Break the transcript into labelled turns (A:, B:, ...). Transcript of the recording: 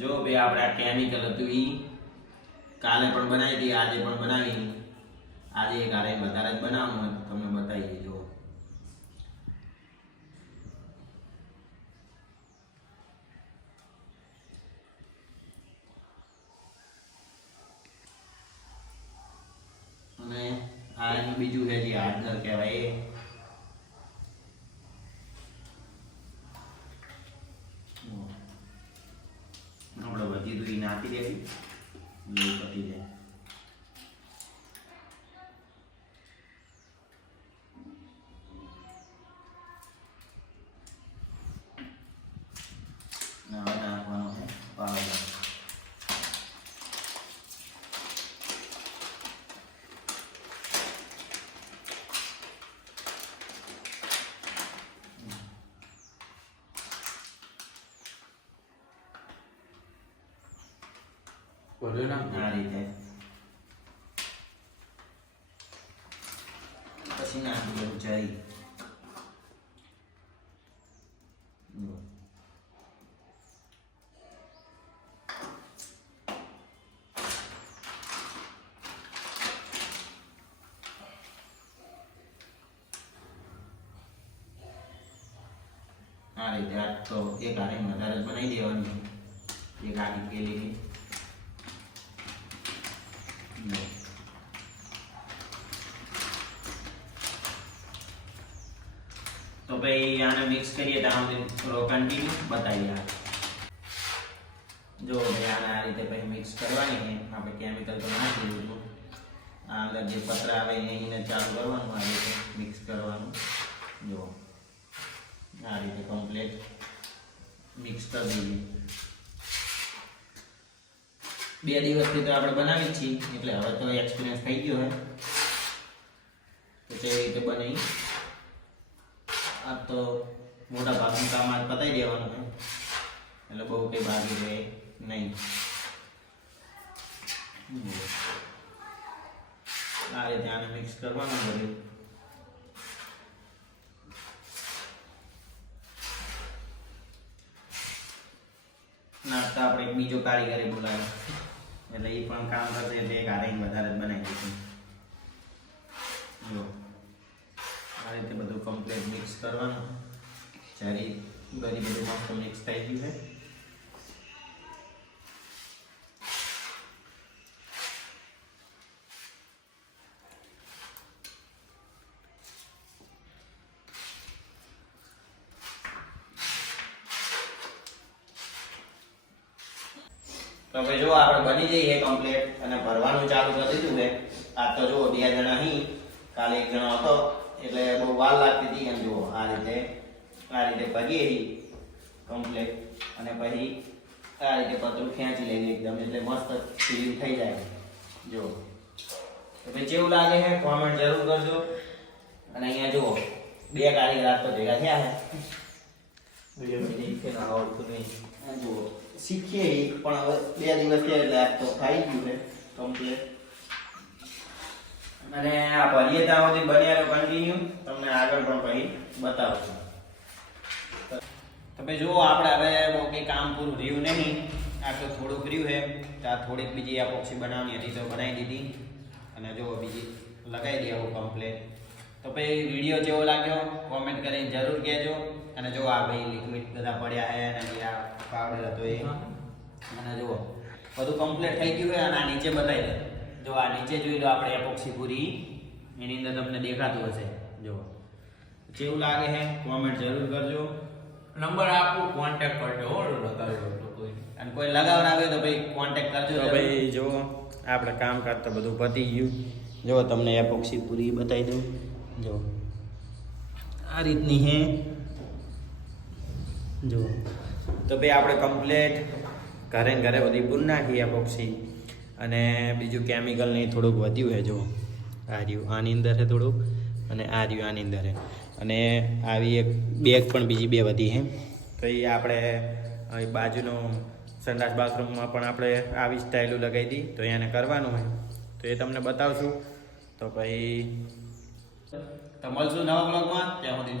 A: જો ભાઈ આપણે આ કેમિકલ હતું એ કાલે પણ બનાવી હતી, આજે પણ બનાવી આજે એક આરે વધારે જ બનાવવાનું હોય તમને બતાવી દઈએ જો અને આ બીજું છે જે હાર્ડનર કહેવાય એ આપણે વધી દૂધી નાખી દેવી લોહી પતી જાય ના, હવે નાખવાનો છે પાવડર
B: બોલ્યો ના
A: રીતે પછી નાખી દઉં જરી. આ રીતે આ તો એક હારે વધારે બનાવી દેવાની એક આખી કેલીની No. તો ભાઈ આને મિક્સ કરીએ તો આમ થોડો કન્ટિન્યુ બતાવીએ. જો ભાઈ આને આ રીતે પછી મિક્સ કરવાની છે. આપણે કેમિકલ તો નાખી દીધું આ અંદર જે પતરા આવે એને ચાલુ કરવાનું, આ રીતે મિક્સ કરવાનું. જો આ રીતે કમ્પ્લીટ મિક્સ કરી દઈએ બે દિવસથી તો આપણે બનાવી છીએ, એટલે હવે તો એક્સપિરિયન્સ થઈ ગયો હે તો તે રીતે બની. આ તો મોટા ભાગનું કામ આજ પતાવી દેવાનું છે. એટલે બહુ કંઈ બાકી રહે નહીં. આ રીતે આને મિક્સ કરવાનું બધું. નાસ્તા આપણે બીજો કારીગરે બોલાવ્યો એટલે એ પણ કામ કરશે એટલે એક વધારે જ બનાવી દઈશું જો આ રીતે બધું કમ્પ્લીટ મિક્સ કરવાનું. જ્યારે બધી બધું મસ્ત મિક્સ થઈ ગયું છે. તો હવે જો આપણે બની જઈએ કમ્પ્લીટ અને ભરવાનું ચાલુ કરી દીધું છે. આ તો જો બે જણા અહીં, કાલે એક જણો હતો. એટલે બહુ વાર લાગતી હતી એમ જુઓ આ રીતે આ રીતે ભરીએ કમ્પ્લેટ અને પછી આ રીતે પતરું ખેંચી લઈએ એકદમ એટલે મસ્ત ફિલિંગ થઈ જાય. જો ભાઈ કેવું લાગે છે કોમેન્ટ જરૂર કરજો. અને અહીંયા જુઓ બે કારીગર આજ તો ભેગા થયા છે. જુઓ શીખીએ પણ હવે બે દિવસ થયા એટલે આ તો થઈ ગયું છે કમ્પ્લીટ અને આ સુધી બન્યા કન્ટિન્યુ તમને આગળ પણ પછી બતાવશું. તમે જુઓ આપણે હવે કંઈ કામ પૂરું રહ્યું નહીં. આ તો થોડુંક રહ્યું છે. તો આ થોડીક બીજી આ પક્ષી બનાવવાની હતી તો બનાવી દીધી. અને જો બીજી લગાવી દઈએ આવું કમ્પ્લેટ તો ભાઈ વીડિયો જેવો લાગ્યો? કોમેન્ટ કરીને જરૂર કહેજો. અને જો આ ભાઈ લિક્વિડ બધા પડ્યા છે અને આ પાવડર હતો એ. અને જુઓ બધું કમ્પ્લીટ થઈ ગયું છે અને આ નીચે બતાવી દે. જો આ નીચે જોઈ લો આપણે એપોક્સી પૂરી એની અંદર તમને દેખાતું હશે. જુઓ. કેવું લાગે છે કોમેન્ટ જરૂર કરજો.
B: નંબર આપો કોન્ટેક્ટ કરજો હો લગાવ્યો તો કોઈ.
A: અને કોઈ લગાવર આવે તો ભાઈ કોન્ટેક્ટ કરજો
C: તો ભાઈ જો આપણે કામ કરતા બધું પતી ગયું. જો તમને એપોક્સી પૂરી બતાવી દઉં. જો આ રીતની હે જો તો ભાઈ આપણે કમ્પ્લેટ ઘરે ઘરે બધી પૂરી નાખી એપોક્સી. અને બીજું કેમિકલ નહીં થોડુંક વધ્યું છે જો આ રહ્યું, આની અંદર છે થોડુંક, અને આ રહ્યું, આની અંદર છે. અને આવી એક બેગ પણ બીજી બે વધી છે. તો એ આપણે બાજુનો સંડાસ બાથરૂમમાં પણ આપણે આવી સ્ટાઇલો લગાવી હતી તો એને કરવાનું હોય. તો એ તમને બતાવશું. તો પછી
A: તમારું શું નવા બ્લોગમાં ત્યાં સુધી